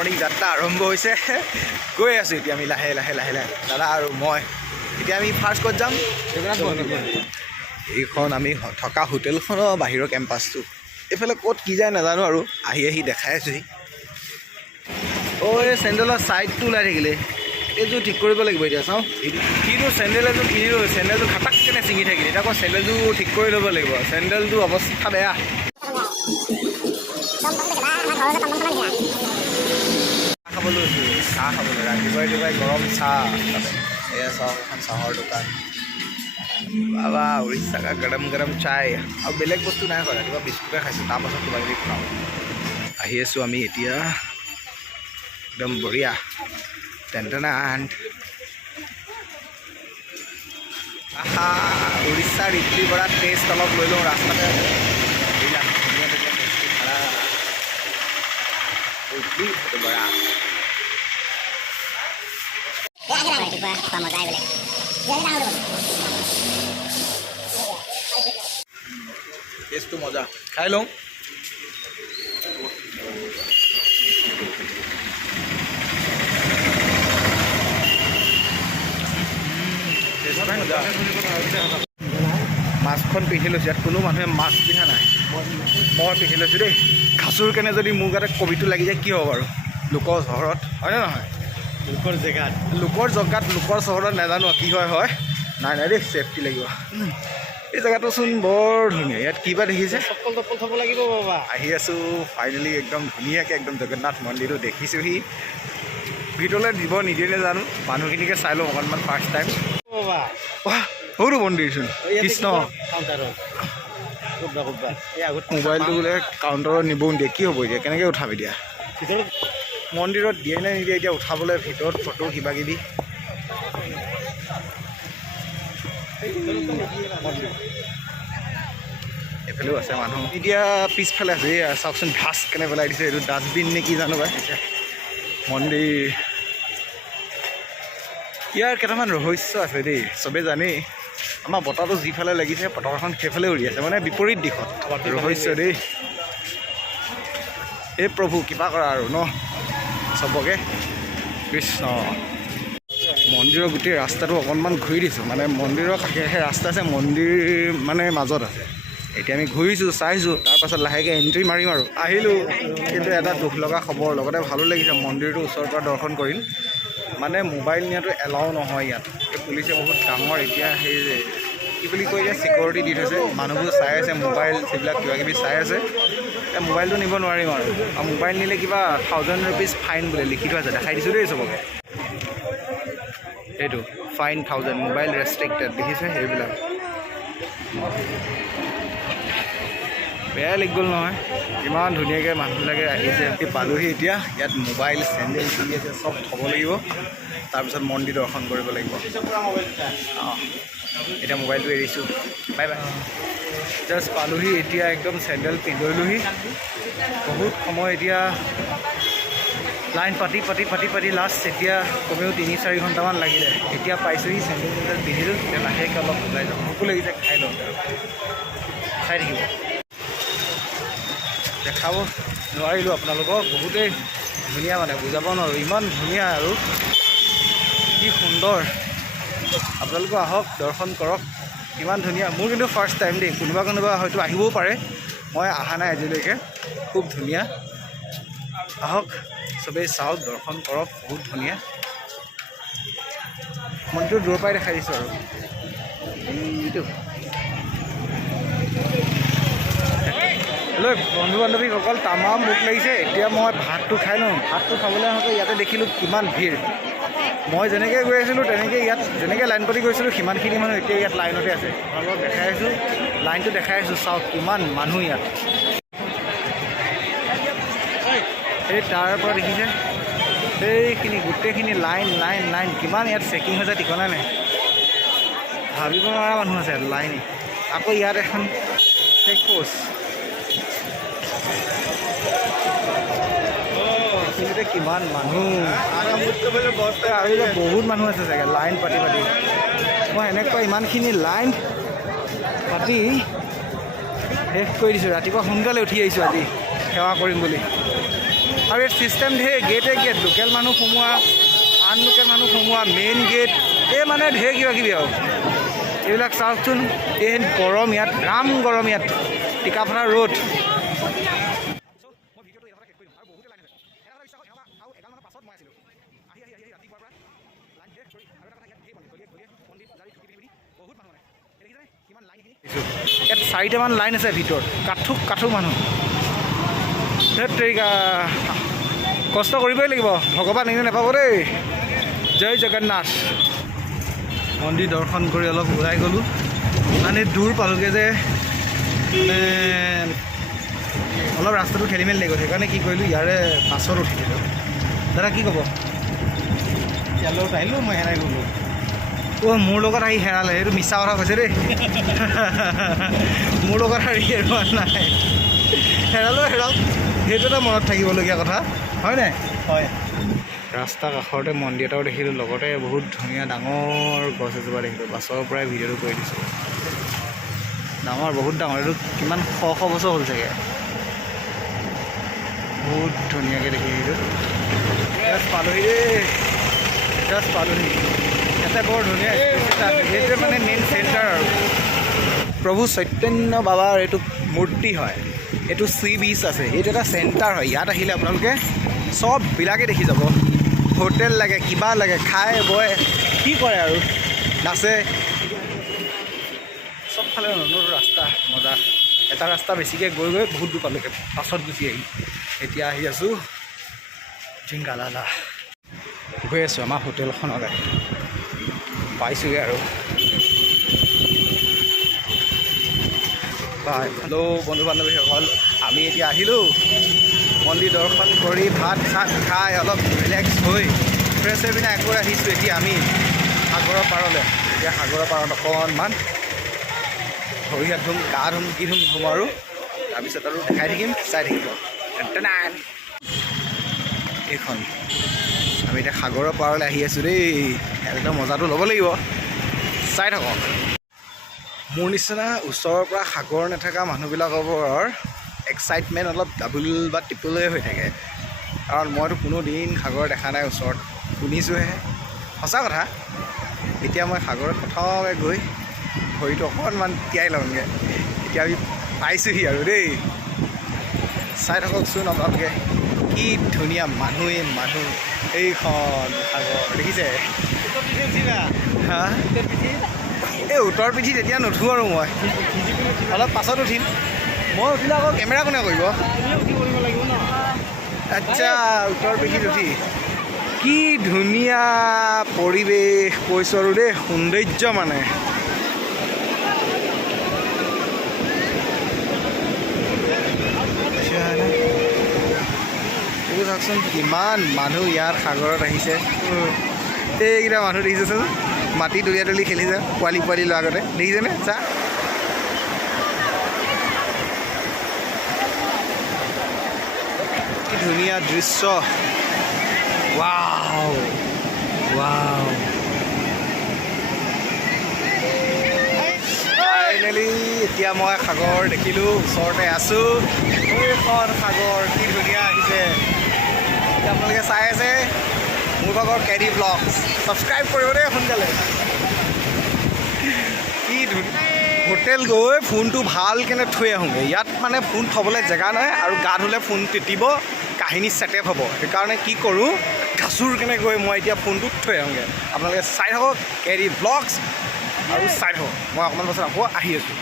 morning যাত্ৰা আৰম্ভ হৈছে গৈ আছোঁ এতিয়া আমি লাহে লাহে লাহে লাহে দাদা আৰু মই এতিয়া আমি ফাৰ্ষ্ট ক'ত যাম এইখন আমি থকা হোটেলখনৰ বাহিৰৰ কেম্পাছটো এইফালে ক'ত কি যায় নাজানো আৰু আহি আহি দেখাই আছোঁহি এই চেণ্ডেলৰ ছাইডটো ওলাই থাকিলে এইযোৰ ঠিক কৰিব লাগিব এতিয়া চাওঁ কিনো চেণ্ডেল এযোৰ কিনিলোঁ চেণ্ডেলটো খাটাক কেনে ছিঙি থাকিলে এতিয়া আকৌ চেণ্ডেলযোৰ ঠিক কৰি ল'ব লাগিব চেণ্ডেলটোৰ অৱস্থা বেয়া খাবলৈ চাহ খাবলৈ ৰাতিপুৱাই গৰম চাহ এয়া চাওক এখন চাহৰ দোকান বাবা উৰিষ্যা কা গৰম গৰম চাই আৰু বেলেগ বস্তু নাই কৰা ৰাতিপুৱা বিস্কুটে খাইছোঁ তাৰপাছত কিবা কিবি খাওঁ আহি আছোঁ আমি এতিয়া একদম বঢ়িয়া টেনটেনান আহা উৰিষ্যাৰ ইডলি বৰা টেষ্ট অলপ লৈ লওঁ ৰাস্তাতে ইডলি বৰা টেষ্টটো মজা খাই লওঁ মাছখন পিন্ধি লৈছোঁ ইয়াত কোনো মানুহে মাছ পিন্ধা নাই মই পিন্ধি লৈছোঁ দেই খাচুৰ কেনে যদি মোৰ গাতে কবিটো লাগি যায় কি হ'ব বাৰু লোকৰ চহৰত হয়নে নহয় লোকৰ জেগাত লোকৰ চহৰত নাজানো কি হয় নাই দেই ছেফটি লাগিব এই জেগাটোচোন বৰ ধুনীয়া ইয়াত কিবা দেখিছে চপ্পল থ'ব লাগিব বাবা আহি আছোঁ ফাইনেলি একদম ধুনীয়াকৈ একদম জগন্নাথ মন্দিৰটো দেখিছোঁহি ভিতৰলৈ দিব নিদিয়ে নাজানো মানুহখিনিকে চাই লওঁ অকণমান ফাৰ্ষ্ট টাইম সৰু মন্দিৰচোন কৃষ্ণ মোবাইলটো বোলে কাউণ্টাৰত নিবও নিদিয়ে কি হ'ব এতিয়া কেনেকৈ উঠাম এতিয়া মন্দিৰত দিয়ে নে নিদিয়ে এতিয়া উঠাবলৈ ভিতৰত ফটো কিবা কিবি এইফালেও আছে মানুহ এতিয়া পিছফালে আছে চাওকচোন ঘাঁচ কেনে পেলাই দিছে এইটো ডাষ্টবিন নে কি জানো পাই মন্দিৰ ইয়াৰ কেইটামান ৰহস্য আছে দেই চবেই জানেই আমাৰ বতাহটো যিফালে লাগিছে পতাকাখন সেইফালে উৰি আছে মানে বিপৰীত দিশত ৰহস্য দেই এই প্ৰভু কিবা কৰা আৰু ন চবকে কৃষ্ণ মন্দিৰৰ গোটেই ৰাস্তাটো অকণমান ঘূৰি দিছোঁ মানে মন্দিৰৰ কাষে কাষে ৰাস্তা আছে মন্দিৰ মানে মাজত আছে এতিয়া আমি ঘূৰিছোঁ চাইছোঁ তাৰপাছত লাহেকৈ এণ্ট্ৰি মাৰিম আৰু আহিলোঁ কিন্তু এটা দুখ লগা খবৰ লগতে ভালো লাগিছে মন্দিৰটো ওচৰৰ পৰা দৰ্শন কৰিল মানে মোবাইল নিয়াটো এলাও নহয় ইয়াত এই পুলিচে বহুত ডাঙৰ এতিয়া সেই কি বুলি কয় এতিয়া ছিকিউৰিটি দি থৈছে মানুহবোৰ চাই আছে মোবাইল সেইবিলাক কিবা কিবি চাই আছে এতিয়া মোবাইলটো নিব নোৱাৰিম আৰু মোবাইল নিলে কিবা 1000 rupees ফাইন বোলে লিখি থোৱা আছে দেখাই দিছোঁ দেই চবকে এইটো ফাইন 1000 মোবাইল ৰেষ্ট্ৰিক্টেড দেখিছে সেইবিলাক বেয়া লাগি গ'ল নহয় ইমান ধুনীয়াকৈ মানুহবিলাকে আহিছে পালোহি এতিয়া ইয়াত মোবাইল চেণ্ডেল কিনি আছে চব থ'ব লাগিব তাৰপিছত মন্দিৰ দৰ্শন কৰিব লাগিব অঁ এতিয়া মোবাইলটো এৰিছোঁ বাই বাই জাষ্ট পালোহি এতিয়া একদম চেণ্ডেল পিন্ধিলোহি বহুত সময় এতিয়া লাইন পাতি লাষ্ট এতিয়া কমেও 3-4 ঘণ্টামান লাগিলে এতিয়া পাইছোঁহি চেণ্ডেল পিন্ধিলোঁ এতিয়া লাহেকৈ অলপ ওলাই যাওঁ ভোকো লাগিছে খাই লওঁ চাই থাকিব দেখাব নোৱাৰিলোঁ আপোনালোকক বহুতেই ধুনীয়া মানে বুজাব নোৱাৰোঁ ইমান ধুনীয়া আৰু কি সুন্দৰ আপোনালোকে আহক দৰ্শন কৰক ইমান ধুনীয়া মোৰ কিন্তু ফাৰ্ষ্ট টাইম দেই কোনোবা হয়তো আহিবও পাৰে মই অহা নাই আজিলৈকে খুব ধুনীয়া আহক চবেই চাওক দৰ্শন কৰক বহুত ধুনীয়া মন্দিৰটো দূৰৰ পৰাই দেখাই দিছোঁ আৰু এইটো হেল্ল' বন্ধু বান্ধৱীসকল তামাম ভোক লাগিছে এতিয়া মই ভাতটো খাই লওঁ ভাতটো খাবলৈ আহোঁতে ইয়াতে দেখিলোঁ কিমান ভিৰ মই যেনেকৈ গৈ আছিলোঁ তেনেকৈ ইয়াত যেনেকৈ লাইন পাতি গৈছিলোঁ সিমানখিনি মানুহ এতিয়া ইয়াত লাইনতে আছে আপোনালোকক দেখাই আছোঁ লাইনটো দেখাই আছোঁ চাওক কিমান মানুহ ইয়াত এই তাৰ পৰা দেখিছে সেইখিনি গোটেইখিনি লাইন কিমান ইয়াত চেকিং হৈছে ঠিকনা নাই ভাবিব নোৱাৰা মানুহ আছে লাইন আকৌ ইয়াত এখন চেক পোষ্ট এইখিনিতে কিমান মানুহ আৰু বহুত মানুহ আছে চাগে লাইন পাতি মই এনেকুৱা ইমানখিনি লাইন পাতি শেষ কৰি দিছোঁ ৰাতিপুৱা সোনকালে উঠি আহিছোঁ আজি সেৱা কৰিম বুলি আৰু এই ছিষ্টেম ঢেৰ গেটে গেট লোকেল মানুহ সোমোৱা আনলোকেল মানুহ সোমোৱা মেইন গেট এই মানে ঢেৰ কিবা কিবি আৰু এইবিলাক চাওকচোন এই গৰম ইয়াত ৰাম গৰম ইয়াত টিকাফটা ৰোড ইয়াত 4টামান লাইন আছে ভিতৰত কাঠুক মানুহ ধেত তেৰিকা কষ্ট কৰিবই লাগিব ভগৱান এনে নাপাব দেই জয় জগন্নাথ মন্দিৰ দৰ্শন কৰি অলপ ওলাই গ'লোঁ মানে দূৰ পালোঁগৈ যে মানে অলপ ৰাস্তাটো খেলি মেলি লাগিব সেইকাৰণে কি কৰিলোঁ ইয়াৰে বাছত উঠি দিলোঁ দাদা কি ক'ব ইয়ালৈ আহিলোঁ মই হেৰাই গ'লোঁ মোৰ লগত আহি হেৰালে এইটো মিছা কথা কৈছে দেই মোৰ লগত আহি হেৰুৱা নাই হেৰাওক সেইটো এটা মনত থাকিবলগীয়া কথা হয় নাই হয় ৰাস্তা কাষতে মন্দিৰ এটাও দেখিলোঁ লগতে বহুত ধুনীয়া ডাঙৰ গছ এজোপা দেখিলোঁ বাছৰ পৰাই ভিডিঅ'টো কৰি দিছোঁ ডাঙৰ বহুত ডাঙৰ এইটো কিমান শ বছৰ হ'ল চাগে বহুত ধুনীয়াকৈ দেখিছিলোঁ জাষ্ট পালোহি দেই পালোহি এটা বৰ ধুনীয়া এইটোৱে মানে মেইন চেণ্টাৰ আৰু প্ৰভু চৈতন্য বাবাৰ এইটো মূৰ্তি হয় এইটো চি বিচ আছে এইটো এটা চেণ্টাৰ হয় ইয়াত আহিলে আপোনালোকে চববিলাকে দেখি যাব হোটেল লাগে কিবা লাগে খাই বয় কি কৰে আৰু নাচে চবফালে নতুন ৰাস্তা মজা এটা ৰাস্তা বেছিকৈ গৈ বহুত দূৰ পালোঁগৈ পাছত গুচি আহি এতিয়া আহি আছোঁ জিংগালালা গৈ আছোঁ আমাৰ হোটেলখনলৈ পাইছোঁগৈ আৰু হেল্ল' বন্ধু বান্ধৱীসকল আমি এতিয়া আহিলোঁ মন্দিৰ দৰ্শন কৰি ভাত চাত খাই অলপ ৰিলেক্স হৈ ফ্ৰেছ হৈ পিনে আকৌ আহিছোঁ এতিয়া আমি সাগৰৰ পাৰলৈ এতিয়া সাগৰৰ পাৰত অকণমান ভৰি হাত ধুম গা ধুম কি ধুম আৰু তাৰপিছত আৰু দেখাই থাকিম চাই থাকিব এইখন আমি এতিয়া সাগৰৰ পাৰলৈ আহি আছোঁ দেই একদম মজাটো ল'ব লাগিব চাই থাকক মোৰ নিচিনা ওচৰৰ পৰা সাগৰ নাথাকা মানুহবিলাকৰ এক্সাইটমেণ্ট অলপ ডাবুল বা ট্ৰিপলে হৈ থাকে কাৰণ মইতো কোনো দিন সাগৰ দেখা নাই ওচৰত শুনিছোঁহে সঁচা কথা এতিয়া মই সাগৰত প্ৰথমে গৈ ভৰিটো অকণমান তিয়াই লওঁগৈ এতিয়া আমি পাইছোঁহি আৰু দেই চাই থাককচোন আপোনালোকে কি ধুনীয়া মানুহ এইখন সাগৰ দেখিছে হা এই উত্তৰ পিঠিত এতিয়া নুঠোঁ আৰু মই অলপ পাছত উঠিম মই উঠিলে আকৌ কেমেৰা কোনে কৰিব আচ্ছা উত্তৰ পিঠিত উঠি কি ধুনীয়া পৰিৱেশ কৈছোঁ আৰু দেই সৌন্দৰ্য মানে চাওকচোন কিমান মানুহ ইয়াত সাগৰত আহিছে এইকেইটা মানুহ দেখিছেচোন মাটি দলিয়াই খেলিছে পোৱালি লোৱাৰ আগতে দেখিছেনে চা কি ধুনীয়া দৃশ্য ৱাও ফাইনেলি এতিয়া মই সাগৰ দেখিলোঁ ওচৰতে আছোঁ এইখন সাগৰ কি ধুনীয়া আহিছে এতিয়া আপোনালোকে চাই আছে মোৰ ভাগৰ কেৰি ব্লগ ছাবস্ক্ৰাইব কৰিব দেই সোনকালে কি ধুনীয়া হোটেল গৈ ফোনটো ভালকেনে থৈ আহোঁগৈ ইয়াত মানে ফোন থ'বলৈ জেগা নাই আৰু গা ধুলে ফোন তিতিব কাহিনী ছেটেপ হ'ব সেইকাৰণে কি কৰোঁ ঘাচুৰকেনে গৈ মই এতিয়া ফোনটো থৈ আহোঁগৈ আপোনালোকে চাই থাকক কেৰি ব্লগছ আৰু চাই থাকক মই অকণমান পাছত আকৌ আহি আছোঁ